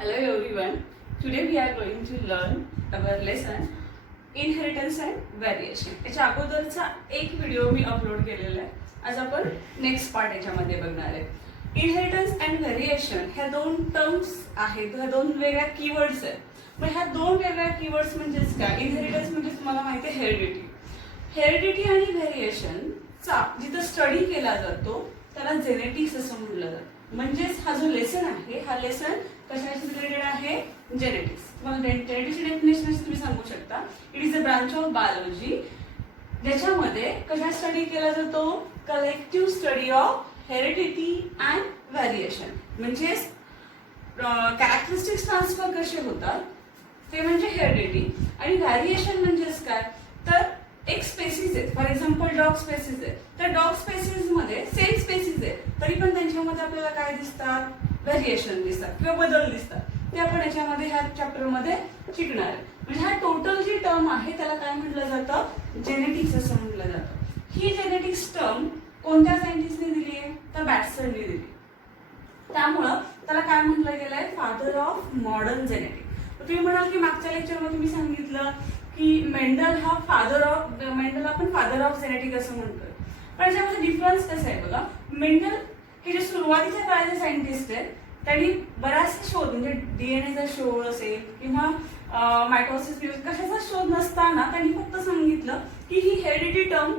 Hello everyone. Today we are going to learn our lesson Inheritance and Variation. याच्या अगोदरचा एक video मी upload केलेला आहे. आज आपण नेक्स्ट पार्ट याच्यामध्ये बघणार आहे. इनहेरिटन्स अँड व्हेरिएशन ह्या दोन टर्म्स आहेत, ह्या दोन वेगळ्या कीवर्ड्स आहेत. मग ह्या दोन वेगळ्या कीवर्ड्स म्हणजेच काय? इनहेरिटन्स म्हणजे तुम्हाला माहिती आहे हेरिडिटी. हेरिडिटी आणि व्हेरिएशनचा जिथं स्टडी केला जातो त्याला जेनेटिक्स असं म्हटलं जातं. म्हणजेच हा जो लेसन आहे हा लेसन कशाशी रिलेटेड आहे? जेनेटिक्स. तुम्हाला जेनेटिक्सची डेफिनेशन तुम्ही सांगू शकता. It is a branch of biology ज्याच्यामध्ये कशा स्टडी केला जातो? Collective study of heredity and variation. म्हणजेच कॅरेक्टरिस्टिक्स ट्रान्सफर कसे होतात ते म्हणजे हेरिडिटी. आणि व्हेरिएशन म्हणजेच काय? तर एक स्पेसिस आहे, फॉर एक्झाम्पल डॉग स्पेसिस आहे. त्या डॉग स्पेसिस मध्ये सेम स्पेसिस आहे तरी पण त्यांच्यामध्ये आपल्याला काय दिसतात? व्हेरिएशन दिसतात किंवा बदल दिसतात. ते आपण याच्यामध्ये ह्या चॅप्टर मध्ये शिकणार आहे. म्हणजे हा टोटल जी टर्म आहे त्याला काय म्हटलं जातं? जेनेटिक्स असं म्हटलं जातं. ही जेनेटिक्स टर्म कोणत्या सायंटिस्टने दिली आहे? तर बॅटसनने दिली. त्यामुळं त्याला काय म्हटलं गेलंय? Father of modern genetics. तुम्ही म्हणाल की मागच्या लेक्चरमध्ये तुम्ही सांगितलं की मेंडल हा मेंडल आपण फादर ऑफ जेनेटिक असं म्हणतोय. पण याच्यामध्ये डिफरन्स कसा आहे बघा. मेंडल हे जे सुरुवातीच्या काळाचे सायंटिस्ट आहेत त्यांनी बराचसे शोध म्हणजे डीएनएचा शोध असेल किंवा मायटोसिस कशाचा शोध नसताना त्यांनी फक्त सांगितलं की ही हेरिडिटी टर्म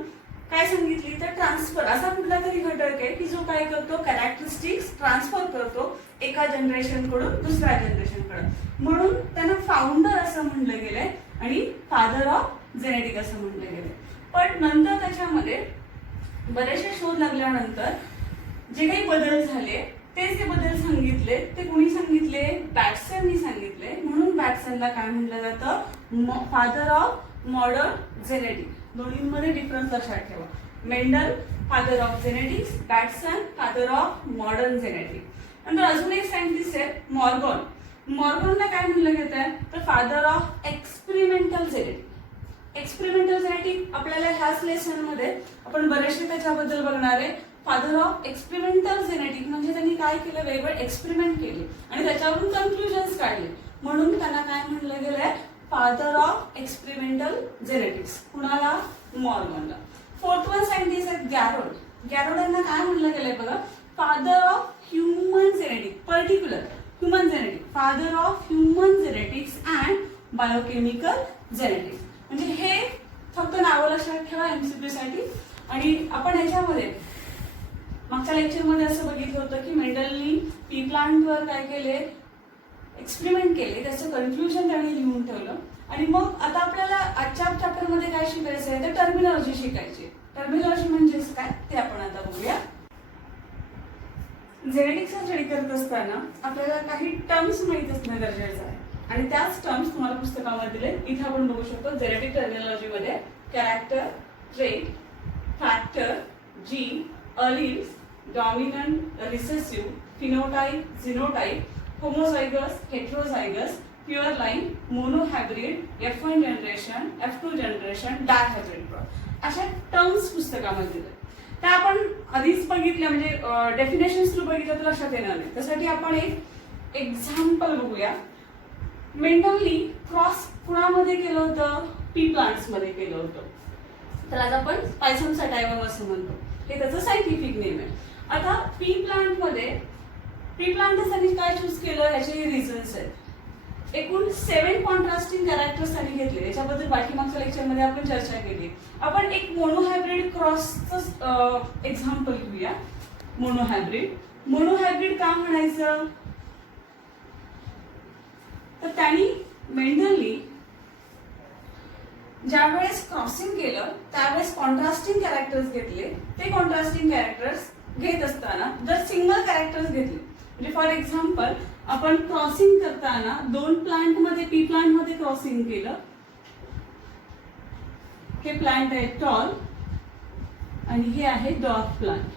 काय सांगितली तर ट्रान्सफर असा कुठला तरी घटक आहे की जो काय करतो? कॅरेक्टरिस्टिक्स ट्रान्सफर करतो एका जनरेशन कडून दुसऱ्या जनरेशन कडे. म्हणून त्यांना फाउंडर असं म्हटलं गेलंय आणि फादर ऑफ जेनेटिक असं म्हटलं गेलंय. पण नंतर त्याच्यामध्ये बरेचसे शोध लागल्यानंतर जे काही बदल झाले तेच ते बदल सांगितले. ते कोणी सांगितले? बॅटसननी सांगितले. म्हणून बॅटसनला काय म्हटलं जातं? Father of modern genetic. दोन्हीमध्ये डिफरन्स लक्षात ठेवा. Mendel father of genetics, Bateson father of modern genetic. नंतर अजून एक सायंटिस्ट आहे मॉर्गन. मॉर्गनला काय म्हणलं गेलं तर father of experimental genetic. Experimental genetic आपल्याला ह्याच लेसन मध्ये आपण बरेचसे त्याच्याबद्दल बघणार आहे. फादर ऑफ एक्सपेरिमेंटल जेनेटिक म्हणजे त्यांनी काय केलं? वेगवेगळे एक्सपेरिमेंट केले आणि त्याच्यावरून कन्क्लुजन्स काढले. म्हणून त्यांना काय म्हणलं गेलंय? Father of experimental genetics. कुणाला? मॉर्गनला. फोर्थ वन सायंटिस्ट आहेत गॅरोड. गॅरोड यांना काय म्हणलं गेलंय बघा? Father of human genetic. Particular human genetic. Father of human genetics and biochemical genetics. म्हणजे हे फक्त नावं लक्षात ठेवा एमसीक्यू साठी. आणि आपण ह्याच्यामध्ये मागच्या लेक्चरमध्ये असं बघितलं होतं की मेंडलनी पी प्लांटवर काय केले? एक्सपेरिमेंट केले. त्याचं कन्क्लुजन त्यांनी लिहून ठेवलं. आणि मग आता आपल्याला आजच्या चॅप्टरमध्ये काय शिकायचं आहे? तर टर्मिनॉलॉजी शिकायची. टर्मिनॉलॉजी म्हणजेच काय ते आपण आता बघूया. जेनेटिक्सचा स्टडी करत असताना आपल्याला काही टर्म्स माहीत असणं गरजेचं आहे आणि त्याच टर्म्स तुम्हाला पुस्तकामध्ये दिले. इथे आपण बघू शकतो जेनेटिक टर्मिनॉलॉजीमध्ये character, trait, factor, gene, alleles, dominant, recessive, phenotype, genotype, homozygous, heterozygous, pure line, monohybrid, F1 generation, F2 generation, dihybrid cross अशा टर्म्स पुस्तकामध्ये दिले. त्या आपण आधीच बघितल्या म्हणजे डेफिनेशन्स थ्रू बघितलं तर लक्षात येणार नाही. त्यासाठी आपण एक एक्झाम्पल बघूया. मेंडलनी क्रॉस कुणामध्ये केलं होतं? पी प्लांट्स मध्ये केलं होतं. तर आज आपण पायसम सटायवम असं म्हणतो. हे त्याचं सायंटिफिक नेम आहे. आता पी प्लांटसाठी काय चूज केलं ह्याचे रिझन्स आहेत. एकूण 7 कॉन्ट्रास्टिंग कॅरेक्टर्स त्यांनी घेतले. याच्याबद्दल बाकी मागच्या लेक्चरमध्ये आपण चर्चा केली. आपण एक मोनोहायब्रिड क्रॉसचं एक्झाम्पल घेऊया. मोनोहायब्रिड का म्हणायचं? तर त्यांनी मेंडलनी ज्यावेळेस क्रॉसिंग केलं त्यावेळेस कॉन्ट्रास्टिंग कॅरेक्टर्स घेतले. ते कॉन्ट्रास्टिंग कॅरेक्टर्स घेत असताना जर सिंगल कॅरेक्टर्स घेतले म्हणजे फॉर एक्झाम्पल आपण क्रॉसिंग करताना दोन प्लांट मध्ये पी प्लांट मध्ये क्रॉसिंग केलं. हे प्लांट आहे टॉल आणि हे आहे डॉर्फ प्लांट.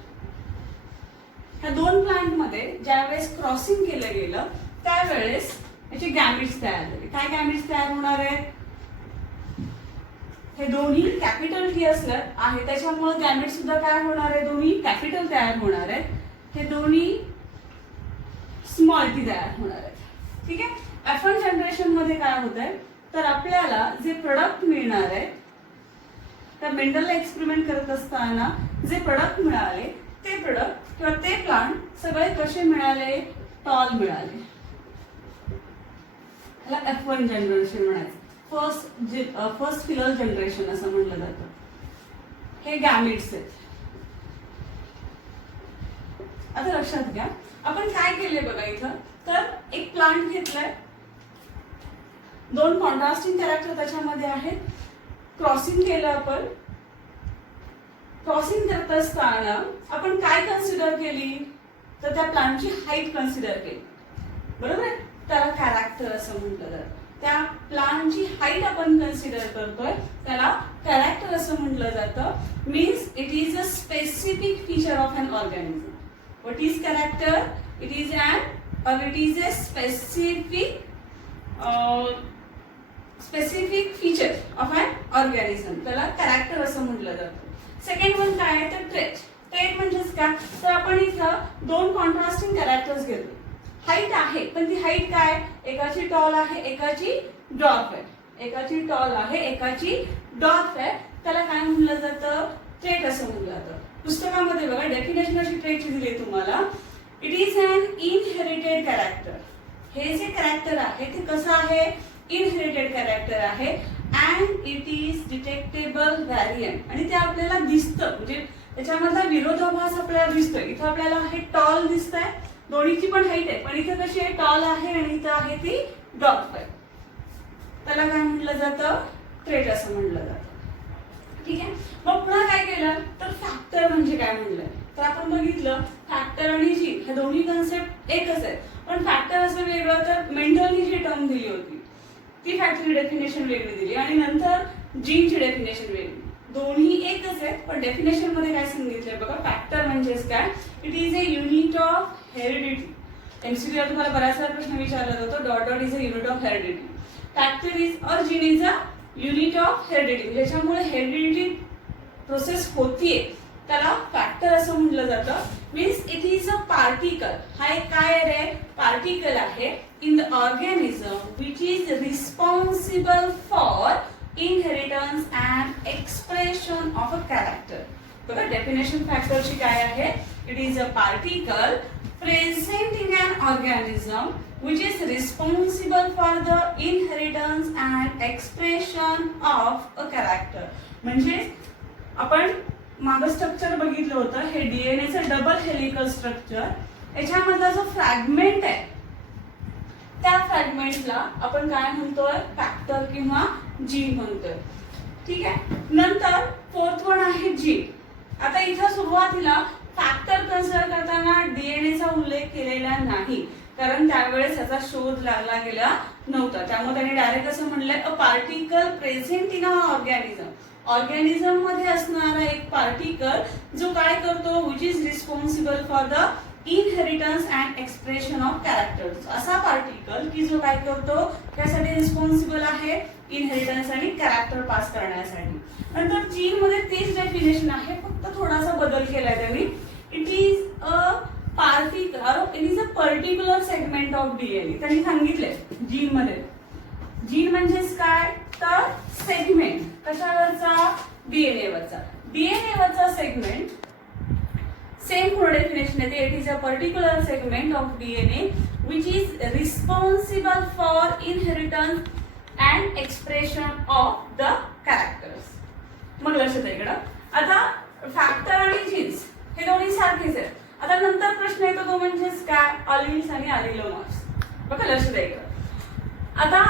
ह्या दोन प्लांट मध्ये ज्यावेळेस क्रॉसिंग केलं गेलं त्यावेळेस याचे गॅमेट्स तयार झाले. काय गॅमेट्स तयार होणार आहेत? हे दोन्ही कॅपिटल टी असलं आहे त्याच्यामुळे गॅमेट सुद्धा काय होणार आहे? दोन्ही कॅपिटल तयार होणार आहेत. हे दोन्ही स्मॉल टी तयार होणार आहेत. ठीक आहे. F1 जनरेशन मध्ये काय होत आहे तर आपल्याला जे प्रोडक्ट मिळणार आहे त्या मेंडलला एक्सपेरिमेंट करत असताना जे प्रोडक्ट मिळाले ते प्रोडक्ट किंवा ते प्लांट सगळे कसे मिळाले, टॉल मिळाले. याला F1 जनरेशन म्हणायचं. फर्स्ट फिलर जनरेशन असं म्हटलं जातं. हे गॅमिट्स आहेत. आता लक्षात घ्या आपण काय केले बघा इथं तर एक प्लांट घेतलाय, दोन कॉन्ट्रास्टिंग कॅरेक्टर त्याच्यामध्ये आहेत. क्रॉसिंग केलं आपण. क्रॉसिंग करत असताना आपण काय कन्सिडर केली तर त्या प्लांटची हाईट कन्सिडर केली. बरोबर आहे. त्याला कॅरेक्टर असं म्हटलं जातं. त्या प्लांटची हाईट आपण कन्सिडर करतोय त्याला कॅरेक्टर असं म्हटलं जातं. Means it is a specific feature of an organism. What is character? It is a specific feature of an organism. त्याला कॅरेक्टर असं म्हटलं जातं. सेकंड वन काय आहे तर ट्रेट. ट्रेट म्हणजेच काय तर आपण इथं दोन कॉन्ट्रास्टिंग कॅरेक्टर्स घेतो. हाईट आहे पण ती हाईट काय, एकाची टॉल आहे एकाची डॉर्फ आहे. एकाची टॉल आहे एकाची डॉर्फ आहे. त्याला काय म्हटलं जातं ट्रेट असं म्हटलं जातं. पुस्तकामध्ये बघा डेफिनेशन अशी ट्रेटची दिली तुम्हाला. It is an inherited character. हे जे कॅरेक्टर आहे ते कसं आहे, इनहेरिटेड कॅरेक्टर आहे. And it is detectable variant. आणि ते आपल्याला दिसतं म्हणजे त्याच्यामधला विरोधाभास आपल्याला दिसतोय. इथं आपल्याला हे टॉल दिसत आहे, दोन्हीची पण हाईट आहे पण इथं कशी आहे टॉल आहे आणि इथं आहे ती डॉर्फ आहे. त्याला काय म्हटलं जातं ट्रेट असं म्हटलं जातं. ठीक आहे. मग पुन्हा काय केलं तर फॅक्टर म्हणजे काय म्हणलं तर आपण बघितलं फॅक्टर आणि जीन हे दोन्ही कन्सेप्ट एकच आहे. पण फॅक्टर असं वेगळं तर मेंडलनी जी टर्म दिली होती ती फॅक्टरची डेफिनेशन वेगळी दिली आणि नंतर जीनची डेफिनेशन वेगळी. दोन्ही एकच आहेत पण डेफिनेशन मध्ये काय सांगितलंय बघा. फॅक्टर म्हणजेच काय, it is a unit of heredity. एमसीक्यूला तुम्हाला बऱ्याच वेळा प्रश्न विचारला जातो dot dot is a unit of heredity. Factor is or gene is a unit of heredity. ज्याच्यामुळे हेरिडिटी प्रोसेस होतीये त्याला फॅक्टर असं म्हटलं जातं. Means it is a particle. हा एक काय रे पार्टिकल आहे in the organism which is responsible for inheritance and expression of a character. बघा डेफिनेशन फॅक्टरची काय आहे. It is a particle present in an organism which is responsible for the inheritance and expression of a character. म्हणजे आपण मागं structure बघितलं होतं हे डीएनएचं डबल हेलिकल स्ट्रक्चर. याच्यामधला जो फ्रॅगमेंट आहे त्या फ्रॅगमेंटला आपण काय म्हणतोय फॅक्टर किंवा जीन म्हणतोय. ठीक आहे. नंतर फोर्थ वन आहे जीन. आता इथं सुरुवातीला फॅक्टर कन्सिडर करताना डीएनएचा उल्लेख केलेला नाही कारण त्यावेळेस याचा शोध लागला गेला नव्हता. त्यामुळे त्यांनी डायरेक्ट असं म्हणलंय a particle present in a organism. Organism मध्ये असणारा एक पार्टिकल जो काय करतो which is responsible for the inheritance and expression of characters. असा पार्टिकल की जो काय करतो त्यासाठी रिस्पॉन्सिबल आहे इनहेरिटन्स आणि कॅरेक्टर पास करण्यासाठी. नंतर जीन मध्ये तेच डेफिनेशन आहे फक्त थोडासा बदल केलाय त्यांनी. It is a particle it is a particular segment of DNA. त्यांनी सांगितले जीन मध्ये. जीन म्हणजेच काय तर सेगमेंट कशावरचा डीएनए वरचा. डीएनए वरचा सेगमेंट सेम पूर्ण डेफिनेशन येते. It is a particular segment of DNA which is responsible for inheritance and expression of the characters. मग लक्षात आहे इकडं. आता फॅक्टर आणि जीन्स हे दोन्ही सारखेच आहेत. आता नंतर प्रश्न येतो तो म्हणजेच काय अलिल्स आणि अलिलोमर्स. बघा लक्षात आहे इकडं. आता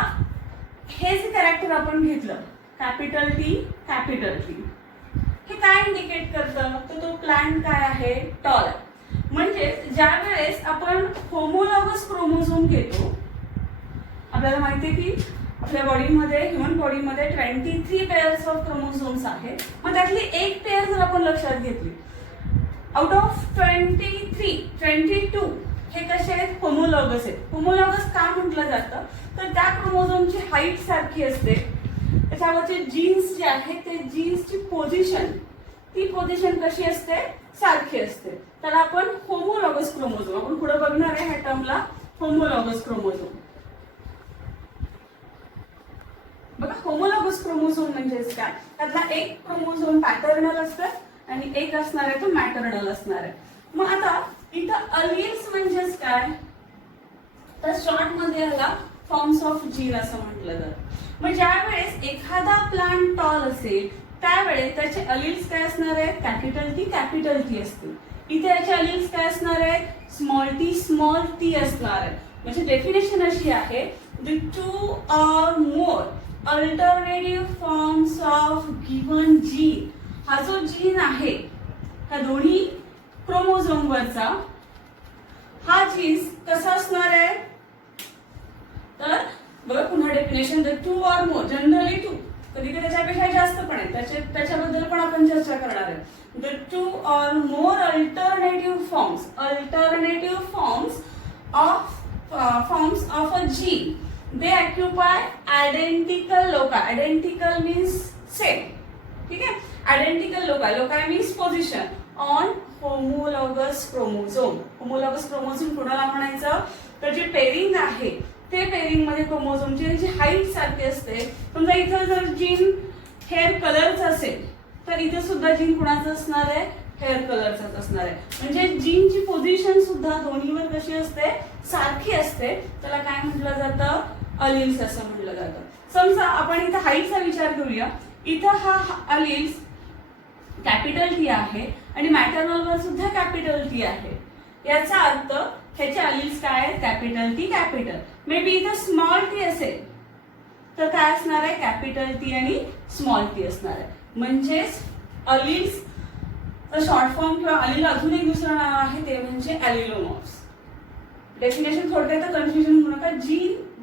हे जे कॅरेक्टर आपण घेतलं कॅपिटल टी हे काय इंडिकेट करतं तर तो प्लांट काय आहे टॉल आहे. म्हणजे ज्या वेळेस आपण होमोलॉगस क्रोमोझोम घेतो आपल्याला माहिती आहे की आपल्या बॉडीमध्ये ह्युमन बॉडीमध्ये 23 पेअर्स ऑफ क्रोमोझोम्स आहेत. मग त्यातली एक पेअर जर आपण लक्षात घेतली आउट ऑफ 22 हे कसे आहेत होमोलॉगस आहेत. होमोलॉगस का म्हटलं जातं तर त्या क्रोमोझोमची हाईट सारखी असते. त्याच्यावरचे जीन्स जे आहेत ते जीन्सची पोझिशन ती पोझिशन कशी असते सारखी असते. त्याला आपण होमोलॉगस क्रोमोझोम आपण पुढे बघणार आहे ह्या टर्मला होमोलॉगस क्रोमोझोम. क्रोमोझोम म्हणजेच काय, त्यातला एक क्रोमोझोम पॅटर्नल असतं आणि एक असणार आहे तो मॅटर्नल असणार आहे. मग आता इथं अलिल्स म्हणजेच काय, तर शॉर्ट मध्ये याला फॉर्म्स ऑफ जीन असं म्हटलं जातं. मग ज्या वेळेस एखादा प्लांट टॉल असेल त्यावेळेस त्याचे अलिल्स काय असणार आहे, कॅपिटल टी असतील. इथे याचे अलिल्स काय असणार आहे, स्मॉल टी असणार आहे. म्हणजे डेफिनेशन अशी आहे, the 2 or more alternative forms of given gene. हा जो जीन आहे ह्या दोन्ही क्रोमोझोम वरचा हा जीन्स कसा असणार आहे, तर बघा पुन्हा definition, the 2 or more, generally 2, कधी कधी त्याच्यापेक्षा जास्त पण आहे, त्याच्याबद्दल पण आपण चर्चा करणार आहे. The 2 or more alternative forms of a gene, they occupy identical loci. Identical means same, ठीक आहे. Identical loci means position on homologous chromosome. homologous chromosome कोणाला म्हणायचं, तर जे पेरिंग आहे ते पेरिंग मध्ये क्रोमोझोमची जी हाईट सारखी असते. समजा इथं जर जीन हेअर कलरचं असेल तर इथे सुद्धा जीन कुणाचं असणार आहे, हेअर कलरचाच असणार आहे. म्हणजे जीनची पोझिशन सुद्धा दोन्हीवर कशी असते, सारखी असते. त्याला काय म्हटलं जातं, अलिल्स असं म्हटलं जातं. समजा आपण इथं हाईटचा विचार करूया. इथं हा अलिल्स कॅपिटल टी आहे आणि मॅटर्नलवर सुद्धा कॅपिटल टी आहे. याचा अर्थ ह्याचे अलिल्स काय आहेत, कॅपिटल. मे बी इथं स्मॉल टी असेल तर काय असणार आहे, कॅपिटल टी आणि स्मॉल टी असणार आहे. म्हणजेच अलिल्स शॉर्ट फॉर्म किंवा अलिल अजून एक दुसरं नाव आहे ते म्हणजे ॲलिलोमॉर्फ्स. डेफिनेशन थोडक्यात कन्फ्युजन होऊ नका.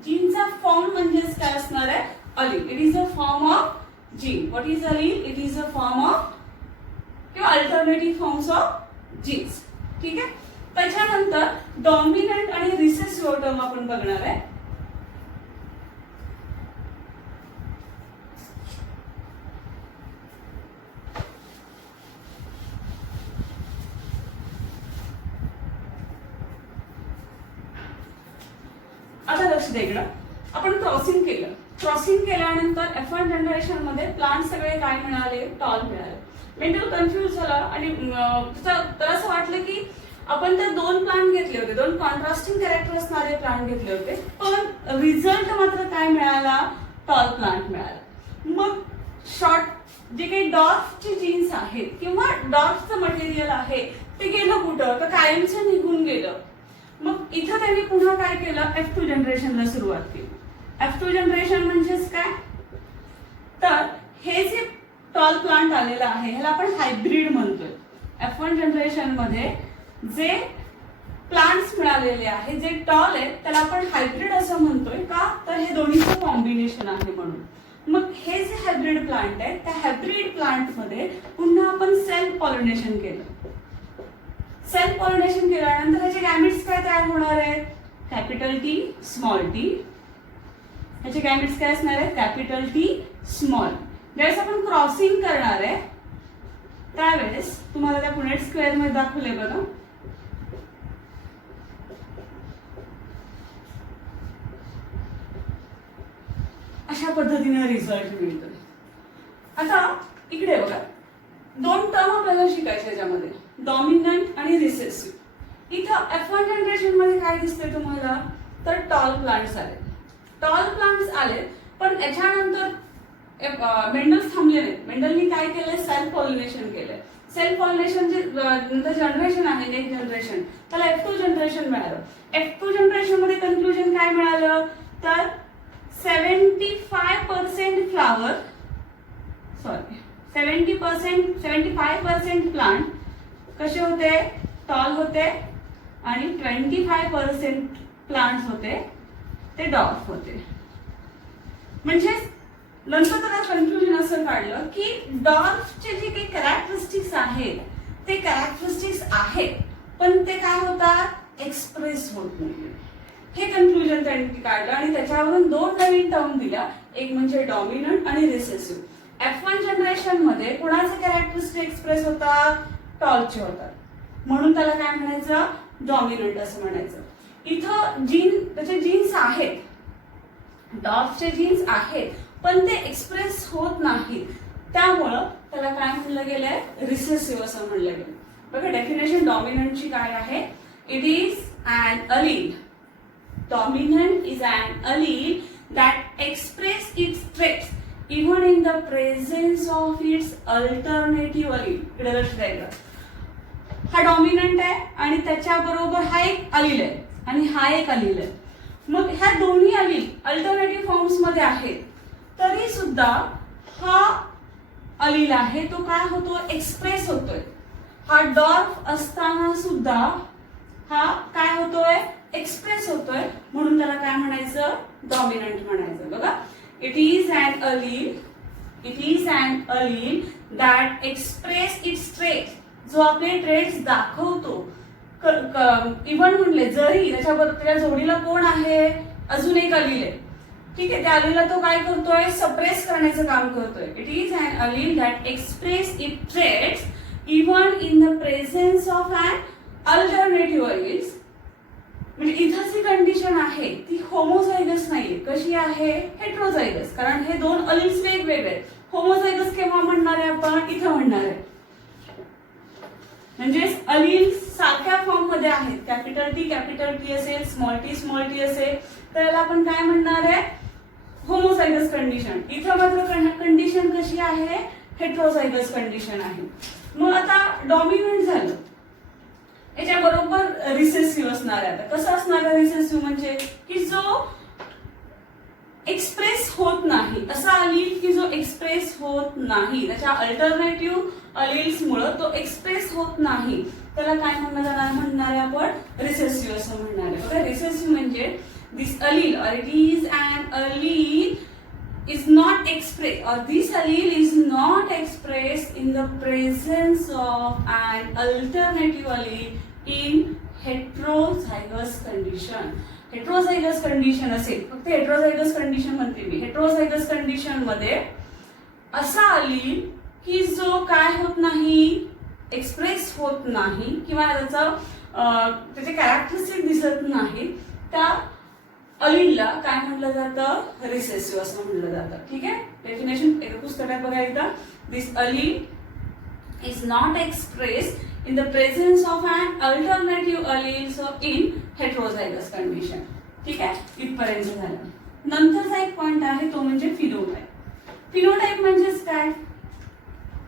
जीनचा फॉर्म म्हणजेच काय असणार आहे, allele. It is a form of gene. What is allele, it is a form of किंवा अल्टरनेटिव्ह फॉर्म्स ऑफ जीन्स, ठीक आहे. त्याच्यानंतर डॉमिनंट आणि रिसेसिव्ह टर्म आपण बघणार आहे. आता लक्ष द्या इकडं, आपण क्रॉसिंग केल्यानंतर F1 जनरेशन मध्ये प्लांट सगळे काय मिळाले, टॉल मिळाले. मेंटल कन्फ्युज झाला आणि तर असं वाटलं की आपण तर 2 प्लांट घेतले होते, 2 कॉन्ट्रास्टिंग कॅरेक्टर असणारे प्लांट घेतले होते, पण रिझल्ट मात्र काय मिळाला, टॉल प्लांट मिळाला. मग शॉर्ट जे काही डॉर्फचे जीन्स आहेत किंवा डॉर्फचं मटेरियल आहे ते गेलं कुठं, तर कायमचं निघून गेलं. मग इथं त्यांनी पुन्हा काय केलं, F2 जनरेशनला सुरुवात केली. F2 जनरेशन म्हणजेच काय, तर हे जे टॉल प्लांट आलेला आहे ह्याला आपण हायब्रिड म्हणतोय. F1 जनरेशन मध्ये जे प्लांट्स मिळालेले आहे, जे टॉल आहेत त्याला आपण हायब्रिड असं म्हणतोय. का, तर हे दोन्हीचं कॉम्बिनेशन आहे म्हणून. मग हे जे हायब्रिड प्लांट आहे त्या हायब्रिड प्लांट मध्ये पुन्हा आपण सेल्फ पॉलिनेशन केलं. सेल्फ पॉलिनेशन केल्यानंतर ह्याचे गॅमेट्स काय तयार होणार आहेत, कॅपिटल टी, स्मॉल टी. ह्याचे गॅमेट्स काय असणार आहेत, कॅपिटल टी, स्मॉल. ज्यावेळेस आपण क्रॉसिंग करणार आहे त्यावेळेस तुम्हाला त्या पुनेट स्क्वेअर मध्ये दाखवले बघा, अशा पद्धतीने रिझल्ट मिळतो. आता इकडे बघा, 2 टर्म आपल्याला शिकायचे याच्यामध्ये, डॉमिनंट आणि रिसेसिव्ह. इथं F1 जनरेशन मध्ये काय दिसतंय तुम्हाला, तर टॉल प्लांट्स आले. पण याच्यानंतर मेंडल्स थांबले नाहीत. मेंडलनी काय केलंय, सेल्फ पॉलिनेशन केलंय. सेल्फ पॉलिनेशन जे नंतर जनरेशन आहे, नेक्स्ट जनरेशन, त्याला F2 जनरेशन मिळालं. F2 जनरेशन मध्ये कन्क्लुजन काय मिळालं, तर 75% फ्लावर, 75% प्लांट कसे होते, टॉल होते आणि 25% प्लांट्स होते ते डॉर्फ होते. म्हणजे नंतर त्याला कन्क्लुजन असं काढलं की डॉर्फचे जे काही कॅरेक्टरिस्टिक्स आहेत ते कॅरेक्टरिस्टिक्स आहेत, पण ते काय होतात, एक्सप्रेस होत नाही. हे कन्क्लुजन त्यांनी काढलं आणि त्याच्यावरून 2 नवीन टर्म दिल्या, एक म्हणजे डॉमिनंट आणि रिसेसिव्ह. F1 जनरेशन मध्ये कोणाचे कॅरेक्टरिस्टिक एक्सप्रेस होतात, टॉलचे होतात, म्हणून त्याला काय म्हणायचं, डॉमिनंट असं म्हणायचं. इथं त्याचे जीन्स आहेत, डॉर्फचे जीन्स आहेत, पण ते एक्सप्रेस होत नाहीत, त्यामुळं त्याला काय म्हणलं गेलंय, रिसेसिव्ह असं म्हणलं गेलं. बघा डेफिनेशन डॉमिनंटची काय आहे, it is an allele. Dominant is an allele that express its traits even in the presence of its alternative allele. इकडे लक्ष द्यायचं, हा डॉमिनंट आहे आणि त्याच्याबरोबर हा एक अलील आहे आणि हा एक अलील आहे. मग ह्या दोन्ही अलील अल्टरनेटिव्ह फॉर्म्स मध्ये आहेत, तरी सुद्धा हा अलील आहे तो काय होतो, एक्सप्रेस होतोय. हा डॉर्फ असताना सुद्धा हा काय होतोय, एक्सप्रेस होतोय, म्हणून त्याला काय म्हणायचं, डॉमिनंट म्हणायचं. बघा, it is an allele that express its traits, जो आपले ट्रेट्स दाखवतो. इव्हन म्हणले जरी त्याच्याबरोबर त्याच्या जोडीला कोण आहे, अजून एक अलील आहे, ठीक आहे, त्या अलीलला तो काय करतोय, सप्रेस करण्याचं काम करतोय. It is an allele that express it traits even in the presence of an alternative alleles. म्हणजे इथं जी कंडिशन आहे ती होमोझायगस नाहीये, कशी आहे, हेट्रोझायगस. कारण हे दोन अलील्स वेगवेगळे आहेत. होमोझायगस केव्हा म्हणणार आहे आपण, इथं म्हणणार आहे. म्हणजे अलील सारख्या फॉर्म मध्ये आहेत, कॅपिटल टी असेल, स्मॉल टी असेल, तर याला आपण काय म्हणणार आहे, होमोझायगस कंडिशन. इथं मात्र कंडिशन कशी आहे, हेट्रोझायगस कंडिशन आहे. मग आता डॉमिनंट झालं, याच्या बरोबर रिसेसिव्ह असणार आहे. आता कसं असणार आहे रिसेसिव्ह, म्हणजे की जो एक्सप्रेस होत नाही, असा अलील की जो एक्सप्रेस होत नाही, त्याच्या अल्टरनेटिव्ह अलील्स मुळे तो एक्सप्रेस होत नाही, त्याला काय म्हणणार आहे आपण, रिसेसिव्ह असं म्हणणार आहे. बघा, रिसेसिव्ह म्हणजे this allele or it is an allele is not expressed, or this allele is not expressed in the presence of an alternative allele in heterozygous condition. Heterozygous condition असेल, फक्त हेट्रोझायगस कंडिशन म्हणते मी, heterozygous condition मध्ये असा अलील की जो काय होत नाही, एक्सप्रेस होत नाही, किंवा त्याचे कॅरेक्टरिस्टिक दिसत नाही, त्या अलीलला काय म्हटलं जातं, रिसेसिव्ह असं म्हटलं जातं. ठीक आहे, डेफिनेशन पुस्तकात बघा एकदा, this allele is not express in the presence of an alternative allele in heterozygous condition. ठीक आहे, इथपर्यंत झालं. नंतरचा एक पॉइंट आहे तो म्हणजे फिनोटाइप. फिनोटाइप म्हणजेच काय,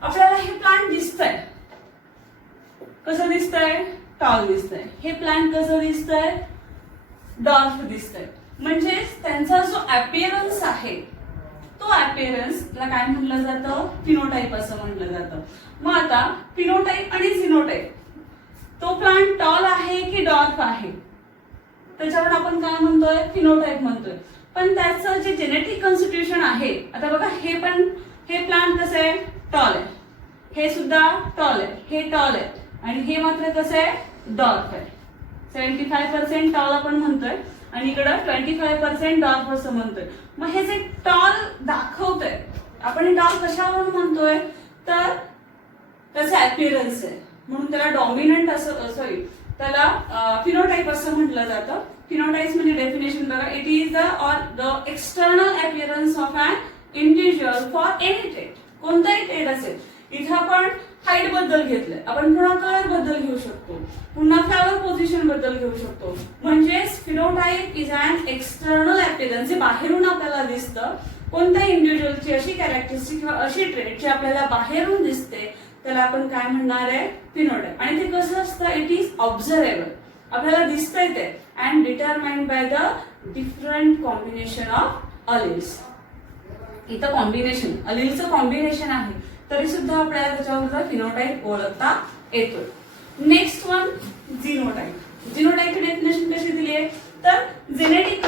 आपल्याला हे प्लांट दिसतंय, कसं दिसतंय, टॉल दिसतंय. हे प्लांट कसं दिसतंय, डॉर्फ दिसतंय. म्हणजे त्यांचा जो अपिअरन्स आहे तो अपिअरन्सला काय म्हटलं जातं, फिनोटाइप असं म्हटलं जातं. मग आता फिनोटाइप आणि झिनोटाइप, तो प्लांट टॉल आहे की डॉर्फ आहे, त्याच्यावर आपण काय म्हणतोय, फिनोटाइप म्हणतोय. पण त्याचं जे जेनेटिक कॉन्स्टिट्यूशन आहे, आता बघा हे प्लांट कसं आहे, टॉल आहे, हे सुद्धा टॉल आहे, हे टॉल आहे, आणि हे मात्र कसं आहे, डॉर्फ आहे. 75% टॉल आपण म्हणतोय आणि इकडं 25% डॉर्फ असं म्हणतोय. मग हे जे टॉल दाखवतोय, आपण हे टॉल कशावरून म्हणतोय, तर त्याचा अपिअरन्स आहे, म्हणून त्याला डॉमिनंट असं, सॉरी, त्याला फिनोटाइप असं म्हटलं जातं. फिनोटाइप म्हणजे डेफिनेशन बघा, it is the external appearance of an individual for any trait, कोणताही ट्रेट असेल. इथं आपण हाईट बद्दल घेतलंय, आपण पुन्हा कलर बद्दल घेऊ शकतो, पुन्हा फ्लावर पोझिशन बद्दल घेऊ शकतो. म्हणजेच phenotype is an external appearance, जे बाहेरून आपल्याला दिसतं, कोणत्याही इंडिव्हिज्युअलची अशी कॅरेक्टरिस्टिक किंवा अशी ट्रेट जी आपल्याला बाहेरून दिसते, त्याला आपण काय म्हणणार आहे, फिनोटाइप. आणि ते कसं असतं, इट इज ऑब्झर्वेबल, आपल्याला दिसतंय ते, and determined by the different combination of alleles. इथं कॉम्बिनेशन, अलीलचं कॉम्बिनेशन आहे, तरी सुद्धा आपल्याला त्याच्यावर फिनोटाइप ओळखता येतो. Next one, genotype. झिनोटाइपची डेफिनेशन कशी दिली आहे, तर genetic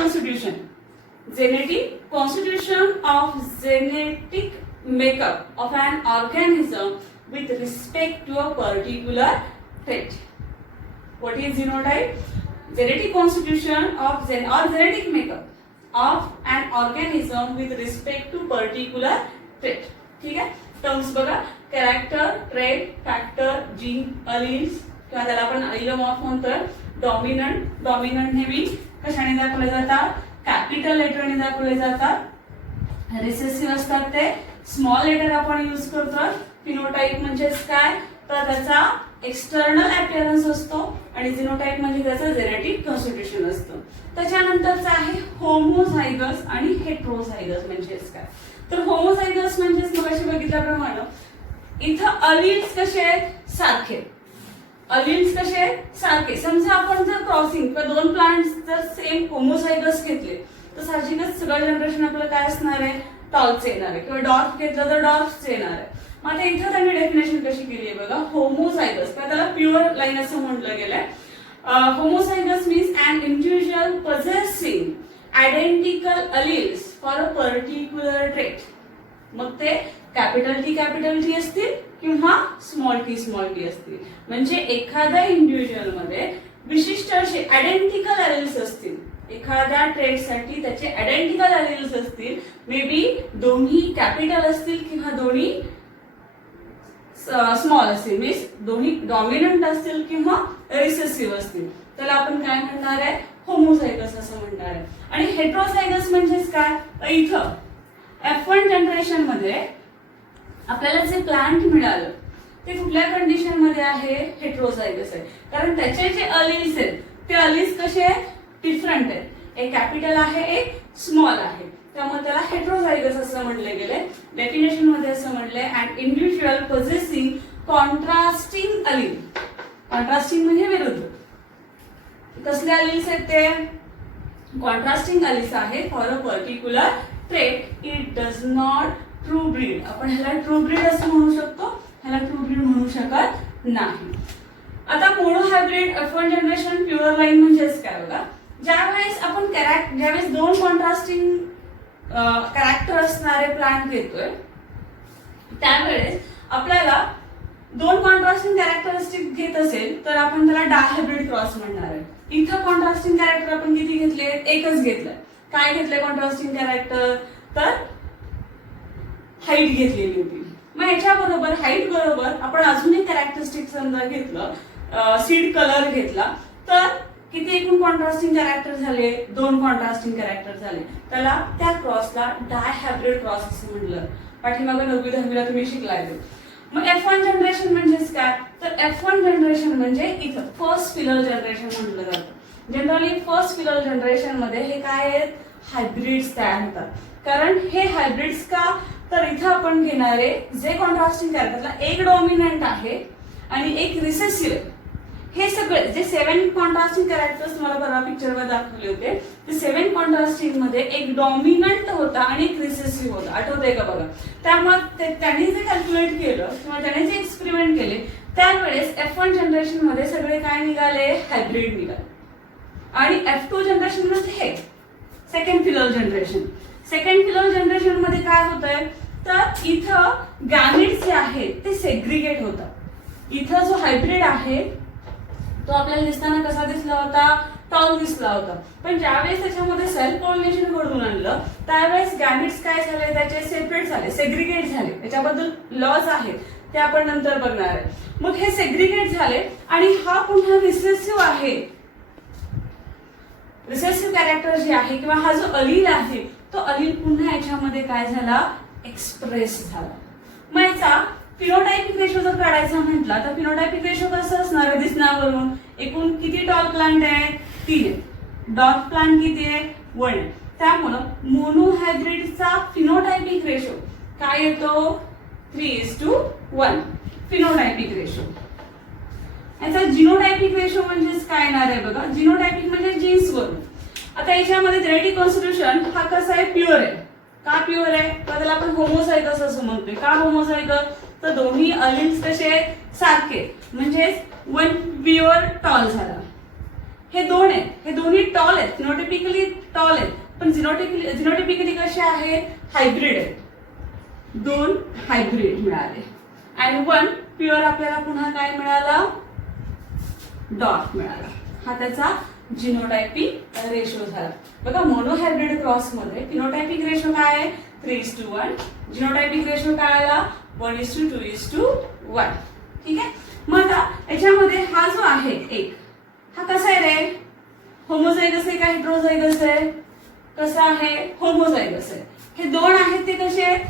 constitution of genetic makeup of an organism with respect to a particular trait. What is genotype? Genetic constitution of or genetic makeup of an organism with respect to particular trait. ठीक आहे, terms बघा, character, trait, factor, gene, alleles, किंवा त्याला आपण अलिलोमॉर्फ म्हणतोय. Dominant नेहमी कशाने दाखवले जातात, कॅपिटल लेटरने दाखवले जातात. रिसेसिव्ह असतात ते स्मॉल लेटर आपण यूज करतो. फिनोटाइप म्हणजेच काय, तर त्याचा एक्सटर्नल अपीअरन्स असतो आणि जिनोटाइप म्हणजे त्याचं जेनेटिक कॉन्स्टिट्यूशन असतं. त्याच्यानंतरचं आहे होमोझायगस आणि हेट्रोझायगस म्हणजेच काय, तर होमोझायगस म्हणजेच मगाशी बघितल्याप्रमाणे इथं अलिल्स कसे आहेत, सारखे. अलिल्स कसे आहेत, सारखे. समजा आपण जर क्रॉसिंग किंवा दोन प्लांट्स जर सेम होमोझायगस घेतले तर साहजिकच सगळं जनरेशन आपलं काय असणार आहे, टॉलचे येणार आहे. किंवा डॉर्फ घेतलं तर डॉर्फचे येणार आहे. मग आता इथं त्यांनी डेफिनेशन कशी केली आहे बघा, होमोझायगस किंवा त्याला प्युअर लाईन असं म्हटलं गेलंय. Homozygous means an individual possessing identical alleles for a particular trait. मग ते कॅपिटल टी असतील किंवा स्मॉल टी असतील. म्हणजे एखाद्या इंडिव्हिज्युअल मध्ये विशिष्ट असे आयडेंटिकल एलिल्स असतील, एखाद्या ट्रेटसाठी त्याचे आयडेंटिकल एलिल्स असतील. मे बी दोन्ही कॅपिटल असतील किंवा दोन्ही स्मॉल असतील, मीन्स दोन्ही डॉमिनंट असतील किंवा रिसेसिव्ह असतील. त्याला आपण काय म्हणणार आहे, होमोझायगस असं म्हणणार आहे. आणि हेट्रोझायगस म्हणजेच काय, इथं F1 जनरेशन मध्ये आपल्याला जे प्लांट मिळालं ते कुठल्या कंडिशन मध्ये आहे, हेट्रोझायगस आहे. कारण त्याचे जे अलिल्स आहेत ते अलिल्स कसे आहेत, डिफरंट आहेत. एक कॅपिटल आहे, एक स्मॉल आहे. त्यामुळे त्याला हेट्रोझायगस असं म्हटले गेले. डेफिनेशन मध्ये असं म्हटलंय, and individual possessing contrasting allele. Contrasting म्हणजे विरुद्ध. कसले अलिल्स आहेत ते, कॉन्ट्रास्टिंग अलिल्स आहेत for a particular trait. It does not true breed. आपण ह्याला ट्रू ब्रीड असं म्हणू शकतो, ह्याला ट्रू ब्रीड म्हणू शकत नाही. आता mono hybrid F1 generation pure line म्हणजेच काय बघा, ज्यावेळेस आपण ज्यावेळेस दोन कॉन्ट्रास्टिंग कॅरेक्टर असणारे प्लांट घेतोय त्यावेळेस आपल्याला दोन कॉन्ट्रास्टिंग कॅरेक्टरिस्टिक घेत असेल तर आपण त्याला डायहायब्रिड क्रॉस म्हणणार आहे. इथं कॉन्ट्रास्टिंग कॅरेक्टर आपण किती घेतले, एकच घेतलंय. काय घेतलंय कॉन्ट्रास्टिंग कॅरेक्टर, तर हाईट घेतलेली होती. मग याच्याबरोबर हाईट बरोबर आपण अजून एक कॅरेक्टरिस्टिक समजा घेतलं, सीड कलर घेतला, तर किती एकूण कॉन्ट्रास्टिंग कॅरेक्टर झाले, दोन कॉन्ट्रास्टिंग कॅरेक्टर झाले. त्याला त्या क्रॉसला डायहायब्रिड क्रॉस असं म्हटलं. पाठीमागं 9वी 10वीला तुम्ही शिकलाय. मग F1 जनरेशन म्हणजेच काय, तर F1 जनरेशन म्हणजे इथं फर्स्ट फिलर जनरेशन म्हटलं जातं. जनरली फर्स्ट फिलर जनरेशन मध्ये हे काय आहेत, हायब्रिड्स तयार होतात. कारण हे हायब्रिड्स का, तर इथं आपण घेणारे जे कॉन्ट्रास्टिंग कॅरेक्टरला एक डॉमिनंट आहे आणि एक रिसेसिव्ह, हे सगळे जे 7 कॉन्ट्रास्टिंग कॅरेक्टर्स तुम्हाला परवा पिक्चरवर दाखवले होते, ते 7 कॉन्ट्रास्टिंग मध्ये एक डॉमिनंट होता आणि एक रिसेसिव्ह होता. आठवतंय का बघा. त्यामुळे त्यांनी जे कॅल्क्युलेट केलं किंवा त्यांनी जे एक्सपेरिमेंट केले त्यावेळेस F1 जनरेशन मध्ये सगळे काय निघाले, हायब्रिड निघाले. आणि F2 जनरेशन मध्ये हे second filler generation. Second filler generation मध्ये काय होतंय, तर इथं गॅमेट्स जे आहेत ते सेग्रिगेट होतात. इथं जो हायब्रिड आहे तो आपल्याला दिसताना कसा दिसला होता, टॉल दिसला होता. पण ज्यावेळेस त्याच्यामध्ये सेल्फ पॉलिनेशन घडवून आणलं त्यावेळेस गॅमेट्स काय झाले, त्याचे सेपरेट झाले, सेग्रिगेट झाले. त्याच्याबद्दल लॉज आहेत ते आपण नंतर बघणार आहे. मग हे सेग्रिगेट झाले आणि हा पुन्हा रिसेसिव्ह आहे. रिसेसिव्ह कॅरेक्टर जे आहे किंवा हा जो अलील आहे तो अलील पुन्हा याच्यामध्ये काय झाला, एक्सप्रेस झाला. मग याचा फिनोटाइपिक रेशो जर काढायचा म्हटला तर फिनोटाइपिक रेशो कसं असणार आहे, दिसण्यावरून एकूण किती टॉल प्लांट आहे, 3 आहे. डॉट प्लांट किती आहे, 1 आहे. त्यामुळं मोनो हायब्रिडचा फिनोटाइपिक रेशो काय येतो, 3:1 फिनोटाइपिक रेशो. याचा जिनोटाइपिक रेशो म्हणजेच काय येणार आहे बघा, जिनोटाइपिक म्हणजे जीन्स वरून. आता याच्यामध्ये जेनेटिक कॉन्स्टिट्यूशन हा कसा आहे, प्युअर आहे. का प्युअर आहे, तर त्याला आपण होमोझायगस असं म्हणतोय. का होमोझायगस, तर दोन्ही अलिल्स कसे आहेत, सारखे. म्हणजे 1 प्युअर टॉल झाला. हे 2 आहेत, हे दोन्ही टॉल आहेत, फिनोटाइपिकली टॉल आहेत. पण जिनोटाइपिकली कसे आहेत, हायब्रिड आहेत. 2 हायब्रिड मिळाले आणि 1 प्युअर आपल्याला पुन्हा काय मिळाला, डॉट मिळाला. हा त्याचा जिनोटाइपिक रेशो झाला. बघा मोनो हायब्रिड क्रॉस मध्ये फिनोटाइपिक रेशो काय आहे, 3:1. जिनोटाइपिक रेशो काय आला, 1:2:1. ठीक आहे. मग आता याच्यामध्ये हा जो आहे एक, हा कसा आहे रे, होमोझायगस आहे का हेट्रोझायगस आहे, कसा आहे, होमोझायगस आहे. हे दोन आहेत ते कसे आहेत,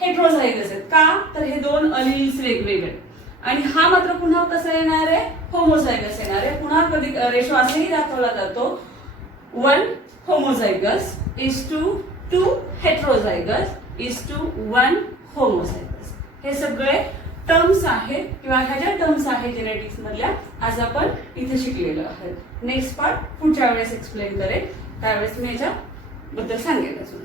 हेट्रोझायगस आहेत. का तर हे दोन अलिल्स वेगवेगळे. आणि हा मात्र पुन्हा कसा येणार आहे, होमोझायगस येणार आहे. पुन्हा कधी रेशो असेही दाखवला जातो, 1 homozygous is to 2 heterozygous is to 1 homozygous. हे सगळे टर्म्स आहेत किंवा ह्या ज्या टर्म्स आहेत जेनेटिक्स मधल्या, आज आपण इथे शिकलेलो आहोत. नेक्स्ट पार्ट पुढच्या वेळेस एक्सप्लेन करेल, त्यावेळेस मी याच्याबद्दल सांगेन अजून.